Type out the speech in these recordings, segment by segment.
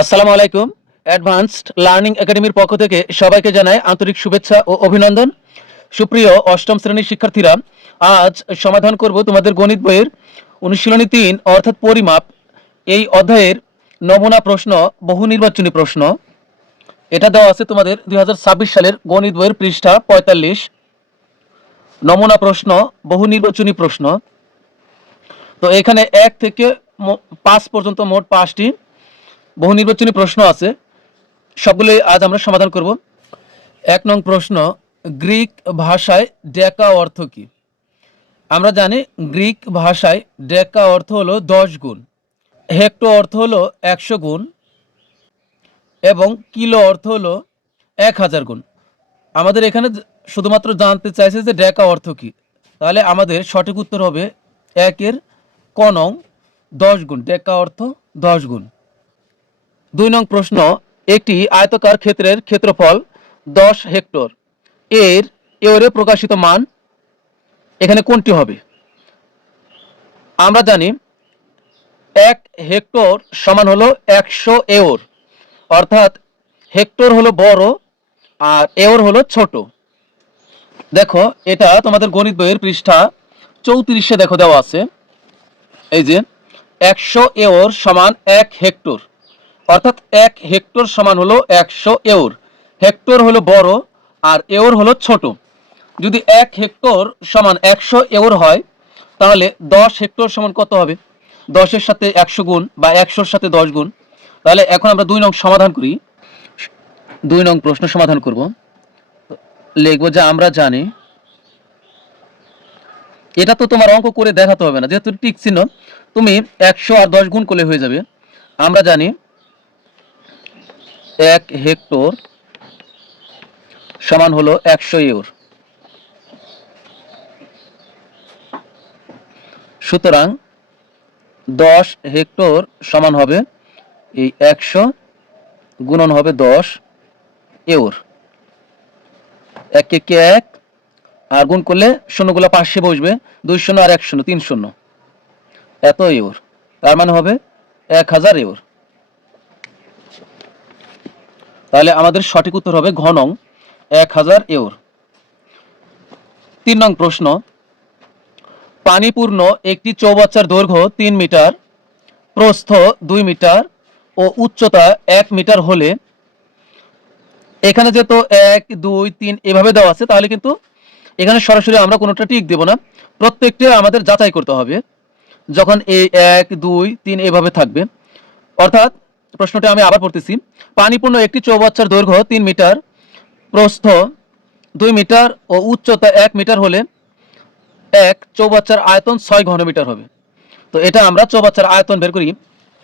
আসসালামু আলাইকুম। Advanced learning একাডেমির পক্ষ থেকে সবাইকে জানাই আন্তরিক শুভেচ্ছা ও অভিনন্দন। সুপ্রিয় অষ্টম শ্রেণীর শিক্ষার্থীরা, আজ সমাধান করব তোমাদের গণিত বইয়ের অনুশীলনী ৩ অর্থাৎ পরিমাপ এই অধ্যায়ের নমুনা প্রশ্ন, বহু নির্বাচনী প্রশ্ন। এটা দেওয়া আছে তোমাদের ২০২৬ সালের গণিত বইয়ের পৃষ্ঠা ৪৫। নমুনা প্রশ্ন, বহু নির্বাচনী প্রশ্ন। তো এখানে ১ থেকে ৫ পর্যন্ত মোট ৫টি বহু নির্বাচনী প্রশ্ন আছে, সবগুলোই আজ আমরা সমাধান করব। ১ নং প্রশ্ন, গ্রিক ভাষায় ডেকা অর্থ কি? আমরা জানি গ্রিক ভাষায় ডেকা অর্থ হলো ১০ গুণ, হেক্টো অর্থ হলো ১০০ গুণ এবং কিলো অর্থ হলো ১০০০ গুণ। আমাদের এখানে শুধুমাত্র জানতে চাইছে যে ডেকা অর্থ কি। তাহলে আমাদের সঠিক উত্তর হবে ১-এর ক নং, ১০ গুণ। ডেকা অর্থ ১০ গুণ। ২ নং প্রশ্ন, একটি আয়তাকার ক্ষেত্রের ক্ষেত্রফল ১০ হেক্টর, এর এওরে প্রকাশিত মান এখানে কোনটি হবে? আমরা জানি ১ হেক্টর সমান হলো ১০০ এওর, অর্থাৎ হেক্টর হলো বড় আর এওর হলো ছোট। দেখো এটা তোমাদের গণিত বইয়ের পৃষ্ঠা ৩৪-এ দেখো দেওয়া আছে। এই যে ১০০ এওর সমান ১ হেক্টর, অর্থাৎ ১ হেক্টর সমান হলো ১০০ এওর। হেক্টর হলো বড় আর এওর হলো ছোট। যদি ১ হেক্টর সমান ১০০ এওর হয়, তাহলে ১০ হেক্টর সমান কত হবে? ১০-এর সাথে ১০০ গুণ বা ১০০-র সাথে ১০ গুণ। তাহলে এখন আমরা ২ নং সমাধান করি। ২ নং প্রশ্ন সমাধান করব। লিখবো যে আমরা জানি, এটা তো তোমার অঙ্ক করে দেখাতে হবে না, যেহেতু টিক চিহ্ন, তুমি ১০০ আর ১০ গুণ করলে হয়ে যাবে। আমরা জানি ১ হেক্টর সমান হলো ১০০ এওর। সুতরাং ১০ হেক্টর সমান হবে এই ১০০ গুণন হবে ১০ এওর। ১ কে ১ আর গুণ করলে শূন্যগুলো পাশে বসবে, ২ শূন্য আর ১ শূন্য, ৩ শূন্য, এত এওর। তার মানে হবে ১০০০ এওর। তাহলে আমাদের সঠিক উত্তর হবে ঘ নং, ১০০০ এওর। ৩ নং প্রশ্ন, পানিপূর্ণ একটি চৌবাচ্চার দৈর্ঘ্য ৩ মিটার, প্রস্থ ২ মিটার ও উচ্চতা ১ মিটার হলে, এখানে যেহেতু ১, ২, ৩ এভাবে দেওয়া আছে, তাহলে কিন্তু এখানে সরাসরি আমরা কোনোটা টিক দেব না, প্রত্যেকটা আমাদের যাচাই করতে হবে যখন এই ১, ২, ৩ এভাবে থাকবে। অর্থাৎ প্রশ্নটা আমি আবার পড়তেছি। পানিপূর্ণ একটি চৌবাচ্চার দৈর্ঘ্য ৩ মিটার, প্রস্থ ২ মিটার ও উচ্চতা ১ মিটার হলে এক চৌবাচ্চার আয়তন ৬ ঘনমিটার হবে। তো এটা আমরা চৌবাচ্চার আয়তন বের করি।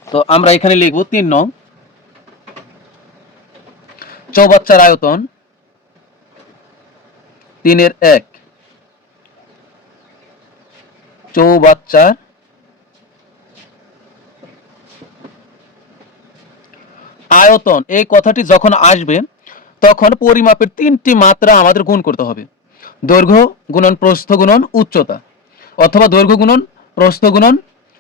তো আমরা এখানে লিখব ৩ নং, চৌবাচ্চার আয়তন ৩-এর ১। চৌবাচ্চার আয়তন এই কথাটি যখন আসবে, তখন পরিমাপের ৩টি মাত্রা আমাদের গুণ করতে হবে। দৈর্ঘ্য গুণন প্রস্থ গুণন উচ্চতা, অথবা দৈর্ঘ্য গুণন প্রস্থ গুণন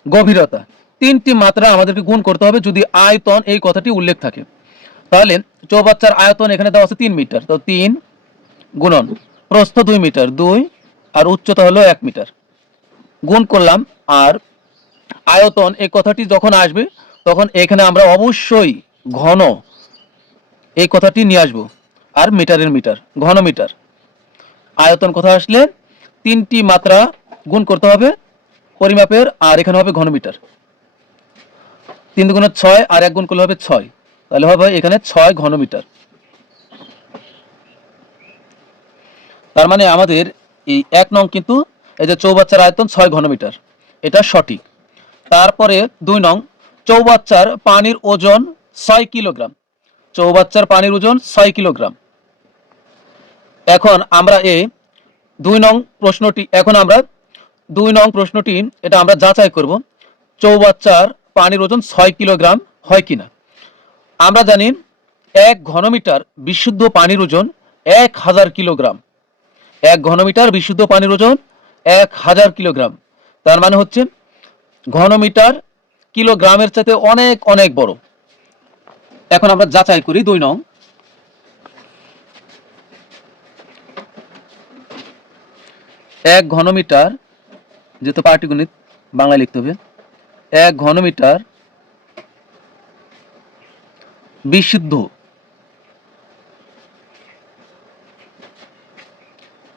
গভীরতা। ৩টি মাত্রা আমাদেরকে গুণ করতে হবে যদি আয়তন এই কথাটি উল্লেখ থাকে। তাহলে চৌবাচ্চার আয়তন এখানে দেওয়া আছে ৩ মিটার, তো ৩ গুণন প্রস্থ ২ মিটার, ২ আর উচ্চতা হলো ১ মিটার, গুণ করলাম। আর আয়তন এই কথাটি যখন আসবে, তখন এখানে আমরা অবশ্যই ঘন এই কথাটি নিয়ে আসবো, আর মিটারের মিটার, ঘন মিটার। আয়তন কথা আসলে ৩টি মাত্রা গুণ করতে হবে পরিমাপের, আর এখানে হবে ঘন মিটার। ৩ দুগুণে ৬ আর ১ গুণ করলে হবে ৬, তাহলে হবে এখানে ৬ ঘন মিটার। তার মানে আমাদের এই ১ নং কিন্তু এই যে চৌবাচ্চার আয়তন ৬ ঘন মিটার, এটা সঠিক। তারপরে ২ নং, চৌবাচ্চার পানির ওজন ৬ কিলোগ্রাম। চৌবাচ্চার পানির ওজন ৬ কিলোগ্রাম। এখন আমরা এই ২ নং প্রশ্নটি এটা আমরা যাচাই করব, চৌবাচ্চার পানির ওজন ৬ কিলোগ্রাম হয় কিনা। আমরা জানি ১ ঘনমিটার বিশুদ্ধ পানির ওজন ১০০০ কিলোগ্রাম। ১ ঘনমিটার বিশুদ্ধ পানির ওজন ১০০০ কিলোগ্রাম। তার মানে হচ্ছে ঘনমিটার কিলোগ্রামের চাইতে অনেক অনেক বড়। এখন আমরা যাচাই করি 2 নং। 1 ঘনমিটার, যেহেতু পাটিগণিত বাংলায় লিখতে হবে, 1 ঘনমিটার বিশুদ্ধ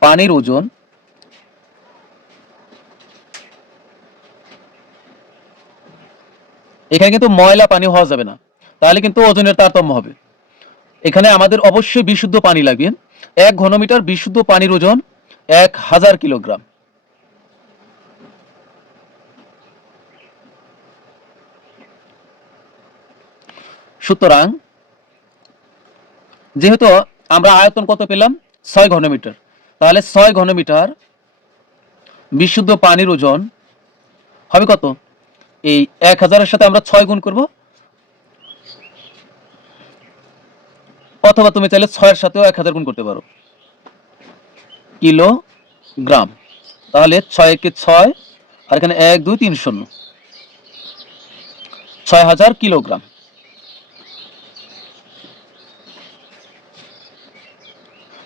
পানির ওজন এখানে কিন্তু ময়লা পানি হওয়া যাবে না, তাহলে কিন্তু ওজনের তারতম্য হবে। এখানে আমাদের অবশ্যই বিশুদ্ধ পানি লাগবে। 1 ঘনমিটার বিশুদ্ধ পানির ওজন 1000 কিলোগ্রাম। সুতরাং যেহেতু আমরা আয়তন কত পেলাম, 6 ঘনমিটার, তাহলে 6 ঘনমিটার বিশুদ্ধ পানির ওজন হবে কত? এই 1000-এর সাথে আমরা 6 গুণ করব, অথবা তুমি চাইলে 6-এর সাথেও 1000 গুণ করতে পারো, কিলোগ্রাম। তাহলে 6 কে 6, আর এখানে 1 2 3 0, 6000 কিলোগ্রাম।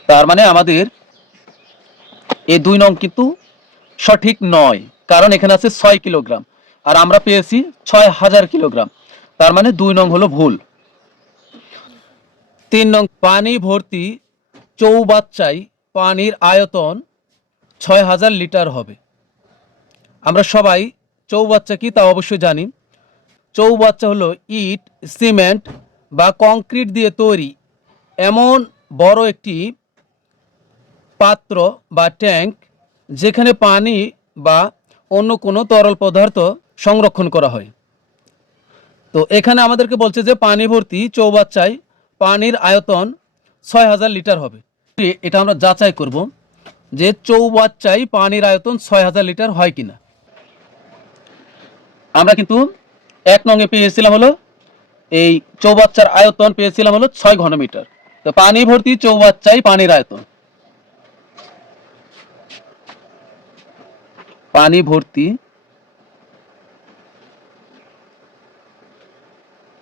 তার মানে আমাদের এই 2 নং কিন্তু সঠিক নয়, কারণ এখানে আছে 6 কিলোগ্রাম আর আমরা পেয়েছি 6000 কিলোগ্রাম। তার মানে 2 নং হলো ভুল। 3 নং, পানি ভর্তি চৌবাচ্চায় পানির আয়তন 6000 লিটার হবে। আমরা সবাই চৌবাচ্চা কি তা অবশ্যই জানি। চৌবাচ্চা হলো ইট, সিমেন্ট বা কংক্রিট দিয়ে তৈরি এমন বড় একটি পাত্র বা ট্যাঙ্ক, যেখানে পানি বা অন্য কোনো তরল পদার্থ সংরক্ষণ করা হয়। তো এখানে আমাদেরকে বলছে যে পানি ভর্তি চৌবাচ্চায় পানির আয়তন 6000 লিটার হবে। এটা আমরা যাচাই করব যে চৌবাচ্চায় পানির আয়তন 6000 লিটার হয় কিনা। আমরা কিন্তু 1 নংয়ে পেয়েছিলাম হলো এই চৌবাচ্চার আয়তন পেয়েছিলাম হলো 6 ঘনমিটার। তো পানি ভর্তি চৌবাচ্চায় পানির আয়তন, পানি ভর্তি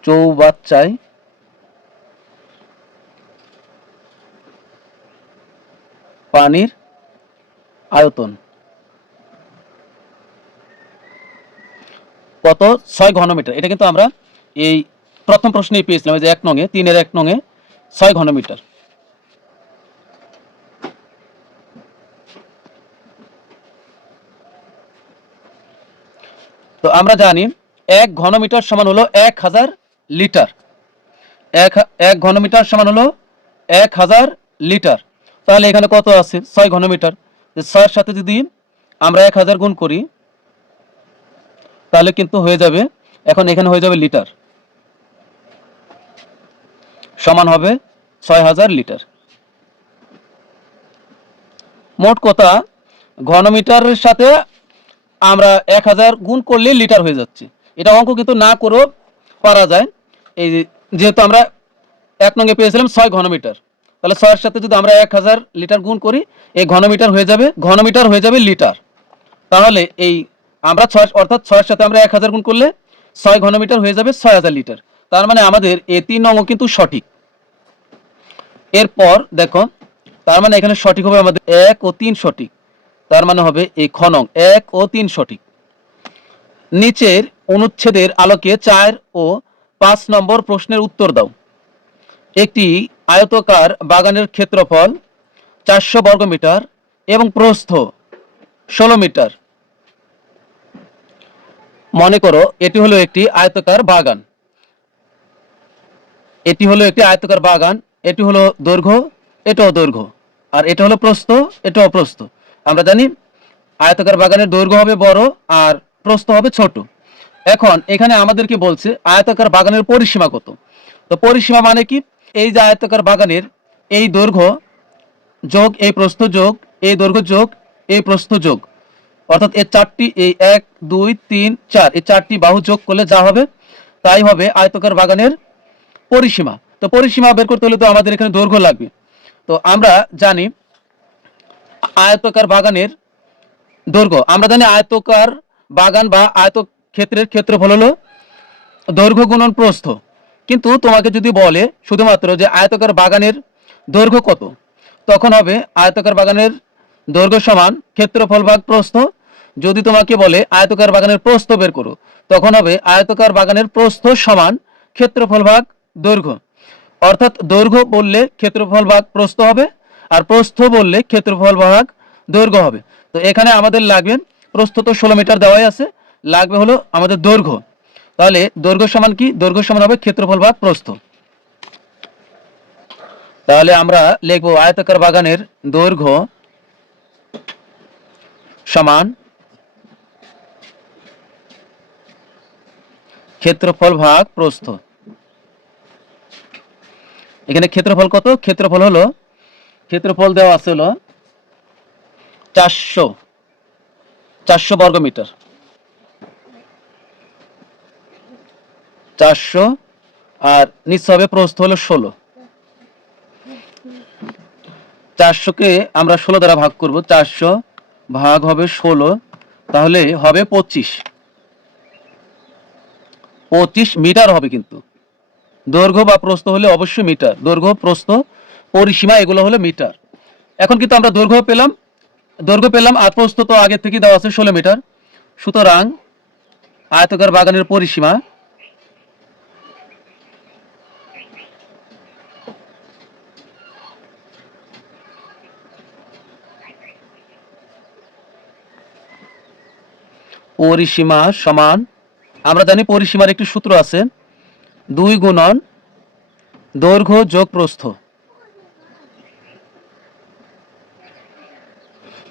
চৌবাচ্চায় পানির আয়তন কত? 6 ঘনমিটার। এটা কিন্তু আমরা এই প্রথম প্রশ্নেই পেয়েছিলাম, যে 1 নংয়ে, 3-এর 1 নংয়ে 6 ঘনমিটার। তো আমরা জানি 1 ঘনমিটার সমান হলো 1000 লিটার। 1 ঘনমিটার সমান হলো 1000 লিটার। তাহলে এখানে কত আছে? 6 ঘনমিটার। 6-এর সাথে যদি আমরা 1000 গুণ করি, তাহলে কিন্তু হয়ে যাবে, এখন এখানে হয়ে যাবে লিটার, সমান হবে 6000 লিটার। মোট কথা, ঘনমিটারের সাথে আমরা 1000 গুণ করলে লিটার হয়ে যাচ্ছে। এটা অঙ্ক কিন্তু না করেও পারা যায়। এই যেহেতু আমরা 1 নংয়ে পেয়েছিলাম 6 ঘনমিটার, তাহলে 6-এর সাথে যদি আমরা 1000 লিটার গুণ করি, এই ঘনমিটার হয়ে যাবে লিটার। তাহলে এই আমরা 6, অর্থাৎ 6-এর সাথে আমরা 1000 গুণ করলে 6 ঘনমিটার হয়ে যাবে 6000 লিটার। তার মানে আমাদের এই 3 নং কিন্তু সঠিক। এরপর দেখো, তার মানে এখানে সঠিক হবে আমাদের 1 ও 3 সঠিক। তার মানে হবে এই খ নং, 1 ও 3 সঠিক। নিচের অনুচ্ছেদের আলোকে 4 ও 5 নম্বর প্রশ্নের উত্তর দাও। একটি আয়তকার বাগানের ক্ষেত্রফল 400 বর্গমিটার এবং প্রস্থ 16 মিটার। মনে করো এটি হলো একটি আয়তকার বাগান, এটি হলো একটি আয়তকার বাগান, এটি হলো দৈর্ঘ্য, এটাও দৈর্ঘ্য, আর এটা হলো প্রস্থ, এটাও প্রস্থ। আমরা জানি আয়তকার বাগানের দৈর্ঘ্য হবে বড় আর প্রস্থ হবে ছোট। এখন এখানে আমাদেরকে বলছে আয়তকার বাগানের পরিসীমা কত। তো পরিসীমা মানে কি? এই যে আয়তকার বাগানের এই দৈর্ঘ্য যোগ এই প্রস্থ যোগ এই দৈর্ঘ্য যোগ এই প্রস্থ যোগ, অর্থাৎ এই চারটি, এই 1 2 3 4, এই চারটি বাহু যোগ করলে যা হবে তাই হবে আয়তকার বাগানের পরিসীমা। তো পরিসীমা বের করতে হলে তো আমাদের এখানে দৈর্ঘ্য লাগবে। তো আমরা জানি আয়তকার বাগানের দৈর্ঘ্য, আমরা জানি আয়তকার বাগান বা আয়তক্ষেত্রের ক্ষেত্রফল হলো দৈর্ঘ্য গুণন প্রস্থ। কিন্তু তোমাকে যদি বলে শুধুমাত্র যে আয়তাকার বাগানের দৈর্ঘ্য কত, তখন হবে আয়তাকার বাগানের দৈর্ঘ্য সমান ক্ষেত্রফল ভাগ প্রস্থ। যদি তোমাকে বলে আয়তাকার বাগানের প্রস্থ বের করো, তখন হবে আয়তাকার বাগানের প্রস্থ সমান ক্ষেত্রফল ভাগ দৈর্ঘ্য। অর্থাৎ দৈর্ঘ্য বললে ক্ষেত্রফল ভাগ প্রস্থ হবে, আর প্রস্থ বললে ক্ষেত্রফল ভাগ দৈর্ঘ্য হবে। তো এখানে আমাদের লাগবে, প্রস্থ তো 16 মিটার দেওয়াই আছে, লাগবে হলো আমাদের দৈর্ঘ্য। তাহলে দৈর্ঘ্য সমান কি? দৈর্ঘ্য সমান হবে ক্ষেত্রফল ভাগ প্রস্থ। তাহলে আমরা লিখব আয়তাকার বাগানের দৈর্ঘ্য সমান ক্ষেত্রফল ভাগ প্রস্থ। এখানে ক্ষেত্রফল কত? ক্ষেত্রফল হলো, ক্ষেত্রফল দেওয়া আছে হলো 400 বর্গ মিটার। 400, আর নিচে হবে প্রস্থ হলো 16। 400-কে আমরা 16 দ্বারা ভাগ করব, 400 ভাগ হবে 16, তাহলে হবে 25 মিটার হবে। কিন্তু দৈর্ঘ্য বা প্রস্থ হলে অবশ্যই মিটার, দৈর্ঘ্য প্রস্থ পরিসীমা এগুলো হলো মিটার। এখন কিন্তু আমরা দৈর্ঘ্য পেলাম আর প্রস্থ তো আগে থেকে দেওয়া আছে 16 মিটার। সুতরাং আয়তাকার বাগানের পরিসীমা সমান, আমরা জানি পরিসীমার একটি সূত্র আছে, 2 গুণন দৈর্ঘ্য যোগ প্রস্থ।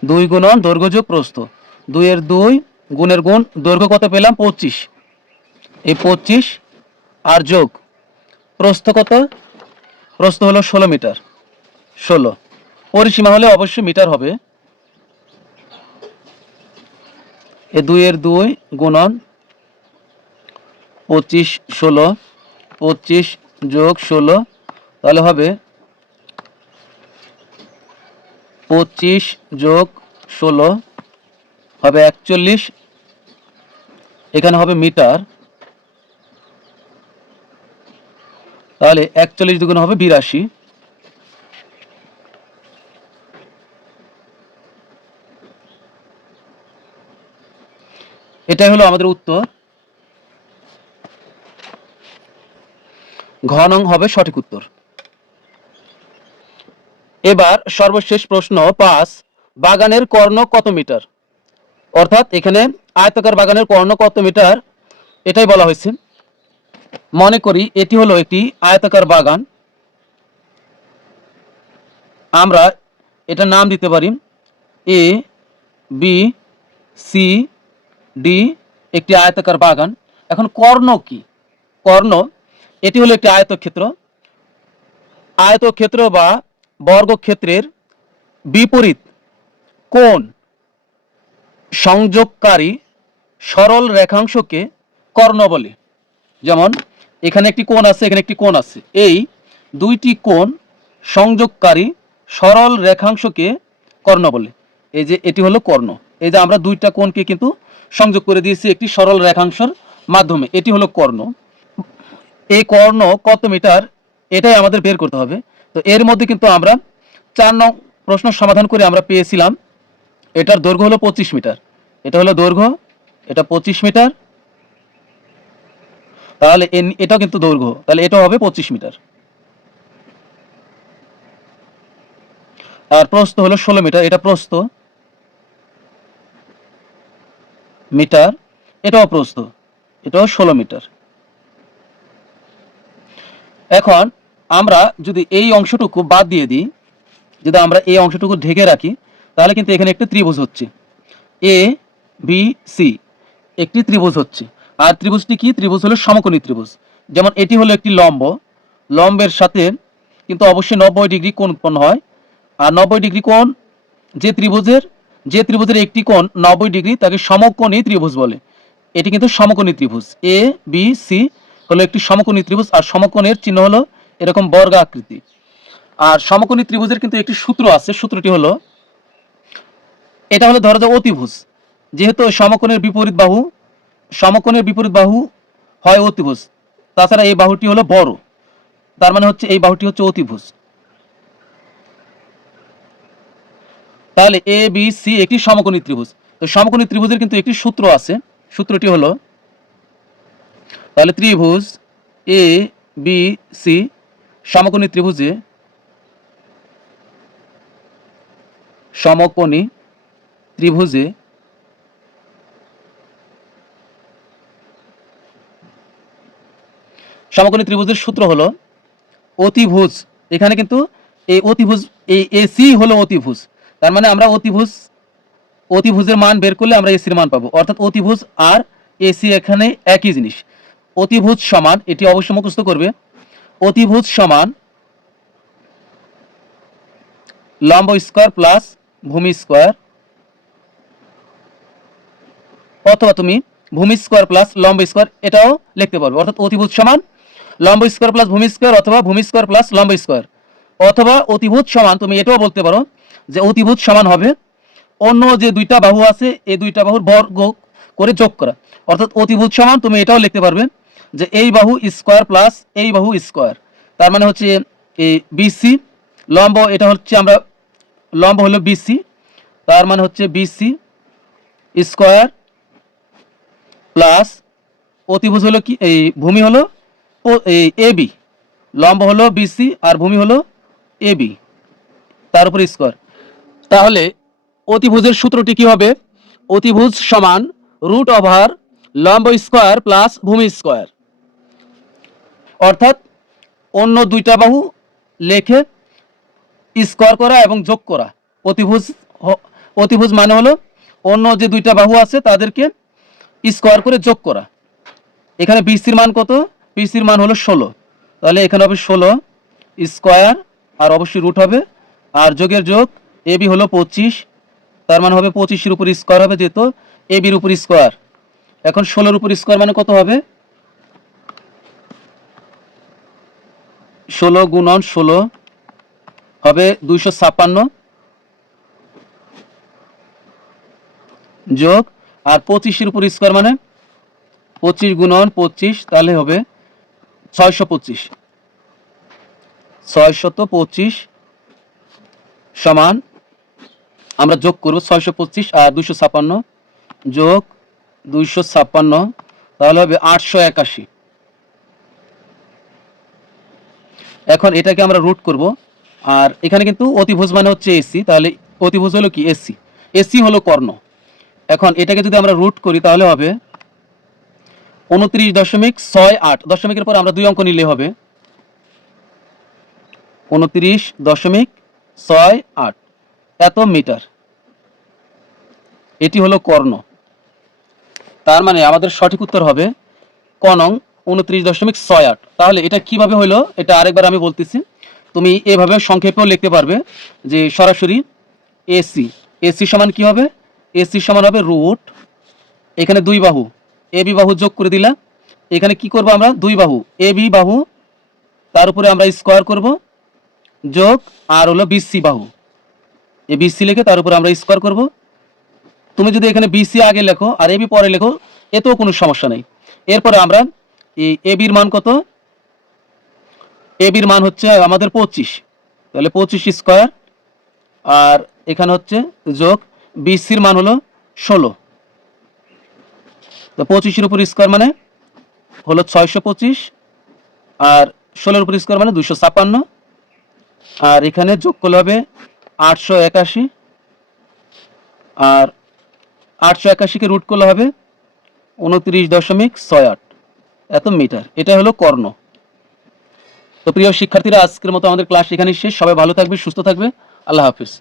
2 গুণন দৈর্ঘ্য যোগ প্রস্থ। 2 এর 2 গুণের গুণ, দৈর্ঘ্য কত পেলাম? 25। এই 25 আর যোগ প্রস্থ কত? প্রস্থ হলো 16 মিটার। 16 পরিসীমা হলে অবশ্যই মিটার হবে। এ 2 এর 2 গুণন 25 16, 25 যোগ 16, তাহলে হবে 25 যোগ 16 হবে 41, এখানে হবে মিটার। তাহলে 41 দুগুণ হবে 82। এটাই হলো আমাদের উত্তর। ঘ নং হবে সঠিক উত্তর। এবার সর্বশেষ প্রশ্ন 5, বাগানের কর্ণ কত মিটার? অর্থাৎ এখানে আয়তাকার বাগানের কর্ণ কত মিটার এটাই বলা হয়েছে। মনে করি এটি হলো একটি আয়তাকার বাগান, আমরা এটা নাম দিতে পারি এ বি সি ডি, একটি আয়তাকার বাগান। এখন কর্ণ কি? কর্ণ, এটি হলো একটি আয়তক্ষেত্র। আয়তক্ষেত্র বা বর্গক্ষেত্রের বিপরীত কোণ সংযোগকারী সরল রেখাংশকে কর্ণ বলে। যেমন এখানে একটি কোণ আছে, এখানে একটি কোণ আছে, এই দুইটি কোণ সংযোগকারী সরল রেখাংশকে কর্ণ বলে। এই যে এটি হলো কর্ণ, এই যে আমরা দুইটা কোণকে কিন্তু সংযোগ করে দিয়েছি একটি সরল রেখাংশের মাধ্যমে, এটি হলো কর্ণ। এই কর্ণ কত মিটার এটাই আমাদের বের করতে হবে। তো এর মধ্যে কিন্তু আমরা 4 নং প্রশ্ন সমাধান করে আমরা পেয়েছিলাম এটার দৈর্ঘ্য হলো 25 মিটার। এটা হলো দৈর্ঘ্য, এটা 25 মিটার, তাহলে এটাও কিন্তু দৈর্ঘ্য, তাহলে এটাও হবে 25 মিটার। আর প্রস্থ হলো 16 মিটার, এটা প্রস্থ মিটার, এটাও প্রস্থ, এটাও 16 মিটার। এখন আমরা যদি এই অংশটুকু বাদ দিয়ে দিই, যদি আমরা এই অংশটুকু ঢেকে রাখি, তাহলে কিন্তু এখানে একটি ত্রিভুজ হচ্ছে, এ বি সি একটি ত্রিভুজ হচ্ছে। আর ত্রিভুজটি কি? ত্রিভুজ হলো সমকোণী ত্রিভুজ। যেমন এটি হলো একটি লম্ব, লম্বের সাথে কিন্তু অবশ্যই 90 ডিগ্রি কোণ উৎপন্ন হয়। আর 90 ডিগ্রি কোণ যে ত্রিভুজের একটি কোণ 90 ডিগ্রি তাকে সমকোণী ত্রিভুজ বলে। এটি কিন্তু সমকোণী ত্রিভুজ, এ বি সি হলো একটি সমকোণী ত্রিভুজ। আর সমকোণের চিহ্ন হলো এরকম বর্গ আকৃতি। আর সমকোণী ত্রিভুজের কিন্তু একটি সূত্র আছে, সূত্রটি হলো, এটা হলো ধরা যাক অতিভুজ। যেহেতু সমকোণের বিপরীত বাহু হয় অতিভুজ, তাছাড়া এই বাহুটি হলো বড়, তার মানে হচ্ছে এই বাহুটি হচ্ছে অতিভুজ। তাহলে এ বি সি একটি সমকোণী ত্রিভুজ। তো সমকোণী ত্রিভুজের কিন্তু একটি সূত্র আছে, সূত্রটি হলো, তাহলে ত্রিভুজ এ বি সি সমকোণী ত্রিভুজে সমকোণী ত্রিভুজে সমকোণী ত্রিভুজের সূত্র হলো অতিভুজ। এখানে কিন্তু এই অতিভুজ, এই এসি হলো অতিভুজ, তার মানে আমরা অতিভুজের মান বের করলে আমরা এসির মান পাবো, অর্থাৎ অতিভুজ আর এসি এখানে একই জিনিস। অতিভুজ সমান, এটি অবশ্যই মুখস্থ করবে, অতিভুজ সমান লম্ব স্কয়ার প্লাস ভূমি স্কয়ার, অথবা তুমি ভূমি স্কয়ার প্লাস লম্ব স্কয়ার এটাও লিখতে পারবে। অর্থাৎ অতিভুজ সমান লম্ব স্কয়ার প্লাস ভূমি স্কয়ার, অথবা ভূমি স্কয়ার প্লাস লম্ব স্কয়ার, অথবা অতিভুজ সমান তুমি এটাও বলতে পারো যে অতিভুজ সমান হবে অন্য যে দুইটা বাহু আছে এই দুইটা বাহুর বর্গ করে যোগ করা। অর্থাৎ অতিভুজ সমান তুমি এটাও লিখতে পারবে যে এই বাহু স্কয়ার প্লাস এই বাহু স্কয়ার, তার মানে হচ্ছে এই বিসি লম্ব, এটা হচ্ছে আমরা লম্ব হলো বিসি, তার মানে হচ্ছে বিসি স্কয়ার প্লাস অতিভুজ হলো কি, এই ভূমি হলো এই এবি, লম্ব হলো বিসি আর ভূমি হলো এবি, তার উপর স্কয়ার। তাহলে অতিভুজের সূত্রটি কি হবে? অতিভুজ সমান রুট ওভার লম্ব স্কয়ার প্লাস ভূমি স্কয়ার। অর্থাৎ অন্য দুইটা বাহু লেখে স্কয়ার করা এবং যোগ করা। অতিভুজ মানে হলো অন্য যে দুইটা বাহু আছে তাদেরকে স্কয়ার করে যোগ করা। এখানে বিসির মান কত? বিসির মান হলো 16, তাহলে এখানে হবে 16 স্কয়ার আর অবশ্যই রুট হবে, আর যোগের যোগ এবি হলো 25, তার মানে হবে 25-এর উপর স্কয়ার হবে, যেহেতু এবির উপর স্কয়ার। এখন 16-এর উপর স্কয়ার মানে কত হবে? 16 গুণন 16 হবে 256, যোগ আর 25-এর উপর স্কয়ার মানে 25 গুণন 25, তাহলে হবে 625, 625 সমান আমরা যোগ করব 625 আর 256 যোগ 256, তাহলে হবে 881। এখন এটাকে আমরা রুট করব, আর এখানে কিন্তু অতিভুজ মানে হচ্ছে এসি, তাহলে অতিভুজ হলো কি এসি, এসি হলো কর্ণ। এখন এটাকে যদি আমরা রুট করি তাহলে হবে 29.68, দশমিকের পর আমরা 2 অঙ্ক নিলে হবে 29.68 এত মিটার। এটি হলো কর্ণ, তার মানে আমাদের সঠিক উত্তর হবে ক নং 29.68। তাহলে এটা কিভাবে হলো এটা আরেকবার আমি বলতেছি, তুমি এভাবে সংক্ষেপেও লিখতে পারবে যে সরাসরি এসি, এসি সমান কি হবে? এসি সমান হবে রুট, এখানে দুই বাহু এবি বাহু যোগ করে দিলা, এখানে কি করব আমরা? দুই বাহু এবি বাহু, তার উপরে আমরা স্কয়ার করব, যোগ আর হলো বিসি বাহু, এ বিসি লিখে তার উপরে আমরা স্কয়ার করব। তুমি যদি এখানে বিসি আগে লেখো আর এবি পরে লেখো এতেও কোনো সমস্যা নেই। এরপরে আমরা এই এবির মান কত? এবির মান হচ্ছে আমাদের 25, তাহলে 25 স্কয়ার, আর এখানে হচ্ছে যোগ বিসির মান হলো 16, তো 25-এর উপর স্কয়ার মানে হলো 625, আর 16-এর উপর স্কয়ার মানে 256, আর এখানে যোগ করলে হবে 881, আর 881-কে রুট করলে হবে 29.68 এত মিটার। এটা হলো কর্ণ। তো প্রিয় শিক্ষার্থীরা, আজকের মতো আমাদের ক্লাস এখানেই শেষ। সবাই ভালো থাকবে, সুস্থ থাকবে, আল্লাহ হাফিজ।